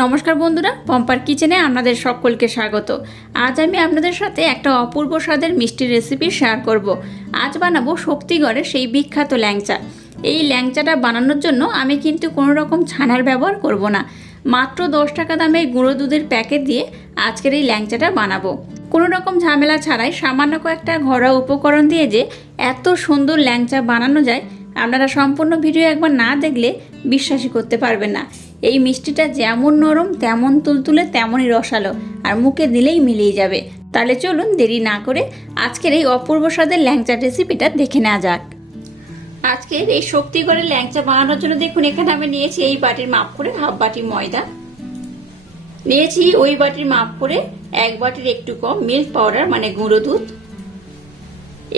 নমস্কার বন্ধুরা, পম্পার কিচেনে আপনাদের সকলকে স্বাগত। আজ আমি আপনাদের সাথে একটা অপূর্ব স্বাদের মিষ্টির রেসিপি শেয়ার করব। আজ বানাবো শক্তিগড়ের সেই বিখ্যাত ল্যাংচা। এই ল্যাংচাটা বানানোর জন্য আমি কিন্তু কোনো রকম ছানার ব্যবহার করব না। মাত্র দশ টাকা দামের গুঁড়ো দুধের প্যাকেট দিয়ে আজকের এই ল্যাংচাটা বানাবো। কোনো রকম ঝামেলা ছাড়াই সামান্য কয়েকটা ঘরোয়া উপকরণ দিয়ে যে এত সুন্দর ল্যাংচা বানানো যায়, আপনারা সম্পূর্ণ ভিডিও একবার না দেখলে বিশ্বাসই করতে পারবেন না। এই মিষ্টিটা যেমন নরম, তেমন তুলতুলে, তেমনই রসালো। আর মুখে দিলেই মিলিয়ে যাবে। তাহলে চলুন দেরি না করে আজকের এই অপূর্ব স্বাদের ল্যাংচা রেসিপিটা দেখে নেওয়া যাক। আজকের এই শক্তিগড়ের ল্যাংচা বানানোর জন্য দেখুন, এখানে আমি নিয়েছি এই বাটির মাপ করে হাফ বাটি ময়দা। নিয়েছি ওই বাটির মাপ করে এক বাটির একটু কম মিল্ক পাউডার মানে গুঁড়ো দুধ।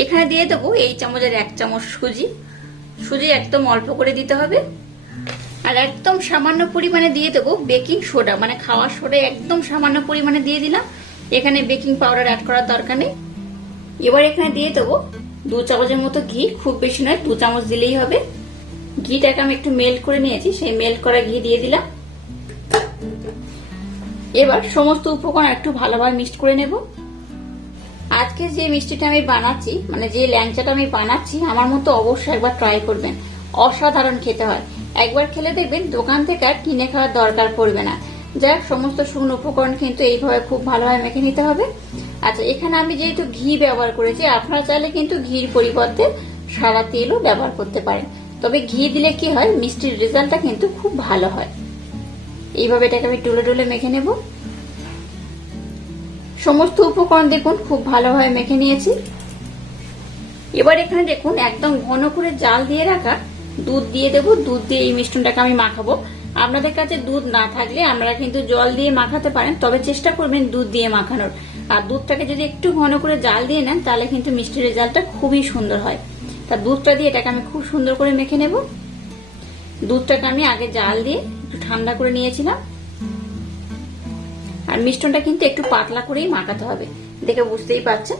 এখানে দিয়ে দেবো এই চামচের এক চামচ সুজি। সুজি একদম অল্প করে দিতে হবে। আর একদম সামান্য পরিমাণে দিয়ে দেবো বেকিং সোডা। মানে খাওয়ার সোডা একদম সামান্য পরিমাণে দিয়ে দিলাম। এখানে বেকিং পাউডার অ্যাড করার দরকার নেই। এবার এখানে দিয়ে দেবো দু চামচের মতো ঘি। খুব বেশি নয়, দু চামচ দিলেই হবে। ঘিটাকে আমি একটু মেল্ট করে নিয়েছি, সেই মেল্ট করা ঘি দিয়ে দিলাম। এবার সমস্ত উপকরণ একটু ভালোভাবে মিক্সড করে নেব। আজকে যে মিষ্টিটা আমি বানাচ্ছি মানে যে ল্যাংচাটা আমি বানাচ্ছি, আমার মতো অবশ্যই একবার ট্রাই করবেন। অসাধারণ খেতে হয়। একবার খেলে দেখবেন দোকান থেকে আর কিনে খাওয়ার দরকার পড়বে না। যাক, সমস্ত শুকনো উপকরণ কিন্তু এইভাবে খুব ভালোভাবে মেখে নিতে হবে। আচ্ছা এখানে আমি যেহেতু ঘি ব্যবহার করেছি, আপনারা চাইলে কিন্তু ঘির পরিবর্তে সাদা তেলও ব্যবহার করতে পারেন। তবে ঘি দিলে কি হয়, মিষ্টির রেজাল্টটা কিন্তু খুব ভালো হয়। এইভাবে এটাকে আমি টুলে টুলে মেখে নেব। সমস্ত উপকরণ দেখুন, খুব ভালোভাবে মেখে নিয়েছি। এবার এখানে দেখুন, একদম ঘন করে জাল দিয়ে রাখা দুধ দিয়ে দেবো, দুধ দিয়ে এই মিষ্টনটাকে আমি মাখাবো। আপনাদের কাছে দুধ না থাকলে আপনারা কিন্তু জল দিয়ে মাখাতে পারেন, তবে চেষ্টা করবেন দুধ দিয়ে মাখানোর। আর দুধটাকে যদি একটু ঘন করে জাল দিয়ে নেন, তাহলে কিন্তু মিষ্টির রেজাল্টটা খুবই সুন্দর হয়। তা দুধটা দিয়ে এটাকে আমি খুব সুন্দর করে মেখে নেব। দুধটাকে আমি আগে জাল দিয়ে একটু ঠান্ডা করে নিয়েছিলাম। আর মিষ্টনটা কিন্তু একটু পাতলা করেই মাখাতে হবে। দেখে বুঝতেই পারছেন?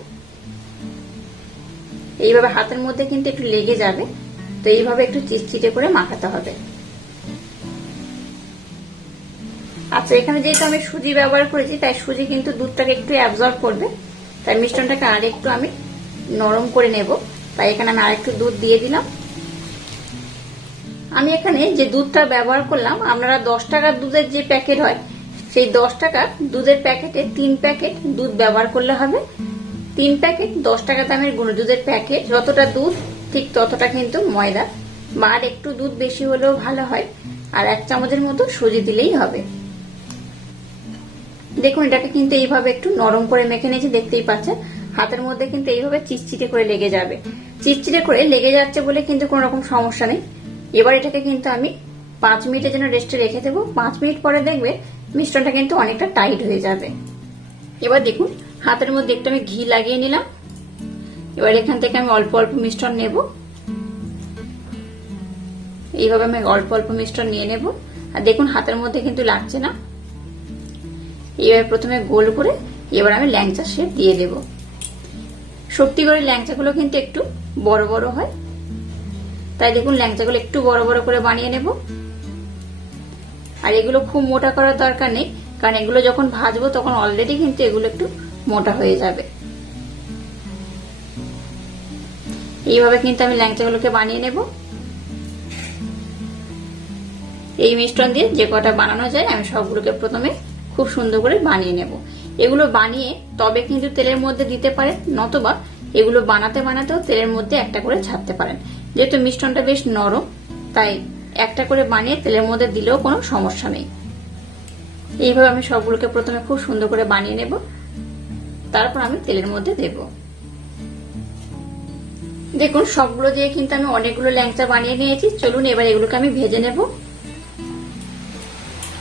এইভাবে হাতের মধ্যে কিন্তু একটু লেগে যাবে। তো এইভাবে একটু চিটচিটে করে মাখাতে হবে। আচ্ছা এখানে যেহেতু আমি সুজি ব্যবহার করেছি, তাই সুজি কিন্তু দুধটাকে একটু অ্যাবজর্ব করবে। তাই মিষ্টনটাকে আর একটু আমি নরম করে নেব। তাই এখানে আমি আরেকটু দুধ দিয়ে দিলাম। আমি এখানে যে দুধটা ব্যবহার করলাম, আপনারা দশ টাকার দুধের যে প্যাকেট হয়, সেই দশ টাকার দুধের প্যাকেটে তিন প্যাকেট দুধ ব্যবহার করলে হবে। তিন প্যাকেট দশ টাকা দামের গুঁড়ো দুধের প্যাকেট, যতটা দুধ ঠিক ততটা কিন্তু ময়দা। মার একটু দুধ বেশি হলেও ভালো হয়, আর এক চামচের মতো সুজি দিলেই হবে। দেখুন, এটাকে কিন্তু এইভাবে একটু নরম করে মেখে নিয়েছি, দেখতেই পাচ্ছেন। হাতের মধ্যে কিন্তু এইভাবে চিটচিটে করে লেগে যাবে। চিটচিটে করে লেগে যাচ্ছে বলে কিন্তু কোনো রকম সমস্যা নেই। এবার এটাকে কিন্তু আমি পাঁচ মিনিটের জন্য রেস্টে রেখে দেবো। পাঁচ মিনিট পরে দেখবে মিশ্রণটা কিন্তু অনেকটা টাইট হয়ে যাবে। এবার দেখুন, হাতের মধ্যে একটু আমি ঘি লাগিয়ে নিলাম। এবার এখান থেকে আমি অল্প অল্প মিশ্রণ নেব। এইভাবে আমি অল্প অল্প মিশ্রণ নিয়ে নেব। আর দেখুন, হাতের মধ্যে কিন্তু লাগছে না। এবার প্রথমে গোল করে এবার আমি ল্যাংচা শেপ দিয়ে দেব। সত্যি শক্তিগড়ের ল্যাংচাগুলো কিন্তু একটু বড় বড় হয়। তাই দেখুন, ল্যাংচাগুলো একটু বড় বড় করে বানিয়ে নেব। আর এগুলো খুব মোটা করার দরকার নেই, কারণ এগুলো যখন ভাজবো তখন অলরেডি কিন্তু এগুলো একটু মোটা হয়ে যাবে। এইভাবে কিন্তু আমি ল্যাংচাগুলোকে বানিয়ে নেব। এই মিশ্রণ দিয়ে যে কটা বানানো যায়, আমি সবগুলোকে প্রথমে খুব সুন্দর করে বানিয়ে নেব। এগুলো বানিয়ে তবে কিন্তু তেলের মধ্যে দিতে পারেন, নতবা এগুলো বানাতে বানাতেও তেলের মধ্যে একটা করে ছাড়তে পারেন। যেহেতু মিশ্রণটা বেশ নরম, তাই একটা করে বানিয়ে তেলের মধ্যে দিলেও কোনো সমস্যা নেই। এইভাবে আমি সবগুলোকে প্রথমে খুব সুন্দর করে বানিয়ে নেব। তারপর আমি তেলের মধ্যে দেব। দেখুন, সবগুলো দিয়ে কিন্তু আমি অনেকগুলো ল্যাংচা বানিয়ে নিয়েছি। চলুন, এবার এগুলোকে আমি ভেজে নেব।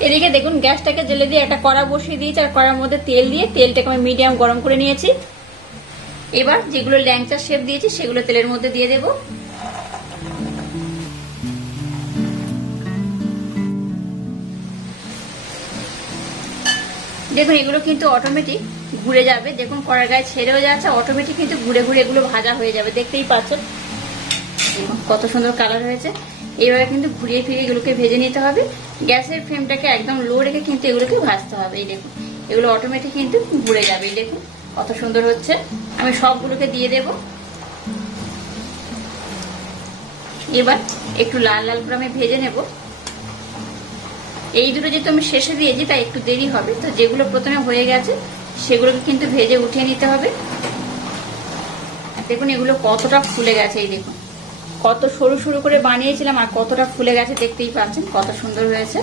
এদিকে দেখুন, গ্যাসটাকে জেলে দিয়ে একটা কড়া বসিয়ে দিয়েছি, আর কড়ার মধ্যে তেল দিয়ে তেলটাকে আমি মিডিয়াম গরম করে নিয়েছি। এবার যেগুলো ল্যাংচা শেপ দিয়েছি, সেগুলো তেলের মধ্যে দিয়ে দেবো। দেখুন, এগুলো কিন্তু অটোমেটিক ঘুরে যাবে। দেখুন, কড়ার গায়ে ছেড়েও যাচ্ছে অটোমেটিক কিন্তু ঘুরে ঘুরে এগুলো ভাজা হয়ে যাবে। দেখতেই পাচ্ছেন কত সুন্দর কালার হয়েছে। এইভাবে কিন্তু ঘুরিয়ে ফিরিয়ে এগুলোকে ভেজে নিতে হবে। গ্যাসের ফ্লেমটাকে একদম লো রেখে কিন্তু এগুলোকে ভাজতে হবে। এই দেখুন, এগুলো অটোমেটিক কিন্তু ঘুরে যাবে। এই দেখুন, কত সুন্দর হচ্ছে। আমি সবগুলোকে দিয়ে দেব। এবার একটু লাল লাল করে আমি ভেজে নেব। এই দুটো যেহেতু আমি শেষে দিয়েছি, তাই একটু দেরি হবে। তো যেগুলো প্রথমে হয়ে গেছে, সেগুলোকে কিন্তু ভেজে উঠিয়ে নিতে হবে। দেখুন এগুলো কতটা ফুলে গেছে, এই দেখুন। কত সরু সরু করে বানিয়েছিলাম আর কতটা ফুলে গেছে, দেখতেই পাচ্ছেন, কত সুন্দর হয়েছে।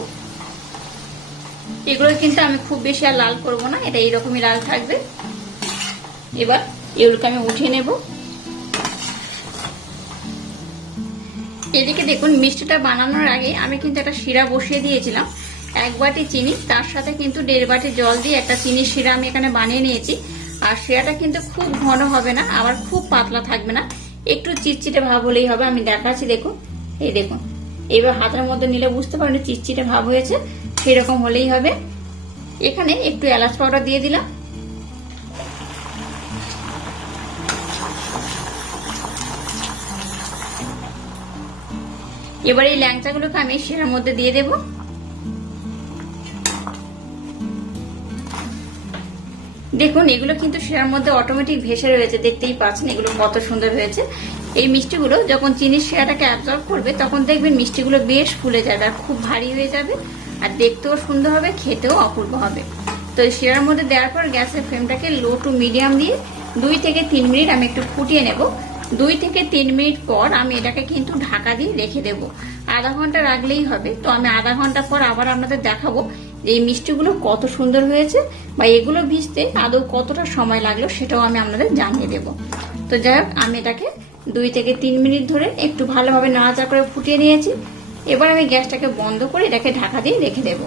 এগুলো কিন্তু আমি খুব বেশি আর লাল করব না, এটা এইরকমই লাল থাকবে। এবার এগুলোকে আমি উঠিয়ে নেব। এদিকে দেখুন, মিষ্টিটা বানানোর আগে আমি কিন্তু একটা শিরা বসিয়ে দিয়েছিলাম। এক বাটি চিনি, তার সাথে কিন্তু দেড় বাটি জল দিয়ে একটা চিনির শিরা আমি এখানে বানিয়ে নিয়েছি। আর শিরাটা কিন্তু খুব ঘন হবে না, আবার খুব পাতলা থাকবে না। একটু চিটচিটে ভাব হলেই হবে, আমি দেখাচ্ছি, দেখুন। এই দেখুন, এবার হাতের মধ্যে নিলে বুঝতে পারেন চিটচিটে ভাব হয়েছে, সেরকম হলেই হবে। এখানে একটু এলাচ পাউডার দিয়ে দিলাম। এবার এই ল্যাংচাগুলোকে আমি সেটার মধ্যে দিয়ে দেব। দেখুন, এগুলো কিন্তু সেটার মধ্যে অটোমেটিক ভেসে রয়েছে, দেখতেই পাচ্ছেন, এগুলো কত সুন্দর হয়েছে। এই মিষ্টিগুলো যখন চিনির শিরাটাকে অ্যাবজর্ব করবে, তখন দেখবেন মিষ্টিগুলো বেশ ফুলে যাবে আর খুব ভারী হয়ে যাবে। আর দেখতেও সুন্দর হবে, খেতেও অপূর্ব হবে। তো শিরার মধ্যে দেওয়ার পর গ্যাসের ফ্লেমটাকে লো টু মিডিয়াম দিয়ে দুই থেকে তিন মিনিট আমি একটু ফুটিয়ে নেব। দুই থেকে তিন মিনিট পর আমি এটাকে কিন্তু ঢাকা দিয়ে রেখে দেব। আধা ঘণ্টা রাখলেই হবে। তো আমি আধা ঘণ্টা পর আবার আপনাদের দেখাবো যে এই মিষ্টিগুলো কত সুন্দর হয়েছে বা এগুলো ভিজতে আদৌ কতটা সময় লাগল সেটাও আমি আপনাদের জানিয়ে দেব। তো যাই হোক, আমি এটাকে দুই থেকে তিন মিনিট ধরে একটু ভালোভাবে নাড়াচাড়া করে ফুটিয়ে নিয়েছি। এবার আমি গ্যাসটাকে বন্ধ করে এটাকে ঢাকা দিয়ে রেখে দেবো।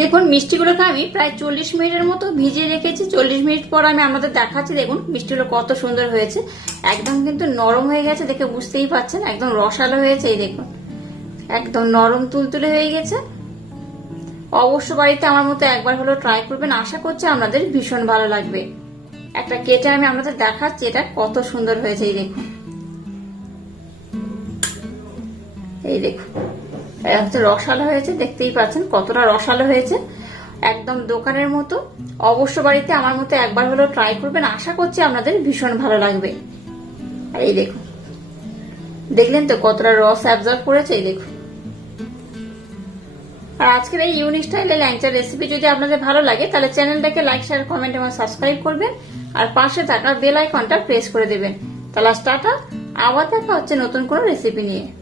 দেখুন মিষ্টিগুলোকে আমি প্রায় চল্লিশ মিনিটের মতো ভিজিয়ে রেখেছি। চল্লিশ মিনিট পর আমি আমাদের দেখাচ্ছি, দেখুন, মিষ্টিগুলো কত সুন্দর হয়েছে। একদম কিন্তু নরম হয়ে গেছে দেখে বুঝতেই পাচ্ছেন, একদম রসালো হয়েছে এই দেখুন। একদম নরম তুলতুলে হয়ে গেছে। অবশ্য বাড়িতে আমার মতো একবার হলো ট্রাই করবেন, আশা করছি আপনাদের ভীষণ ভালো লাগবে। একটা কেটে আমি আপনাদের দেখাচ্ছি, এটা কত সুন্দর হয়েছে এই দেখুন। এই দেখুন। হচ্ছে রসালো হয়েছে, দেখতেই পাচ্ছেন কতটা রসালো হয়েছে। একদম দোকানের মতো। অবশ্য বাড়িতে আমার মতো একবার হলেও ট্রাই করবেন। আশা করছি আপনাদের ভীষণ ভালো লাগবে। আর এই দেখুন। দেখলেন তো কতটা রস অ্যাবজর্ব করেছে, এই দেখুন। আর আজকের এই ইউনিক স্টাইলের ল্যাংচার রেসিপি যদি আপনাদের ভালো লাগে, তাহলে চ্যানেলটাকে লাইক শেয়ার কমেন্ট এবং সাবস্ক্রাইব করবেন। আর পাশে থাকা বেল আইকনটা প্রেস করে দেবেন। তাহলে স্টার্টার আবার দেখা হচ্ছে নতুন কোনো রেসিপি নিয়ে।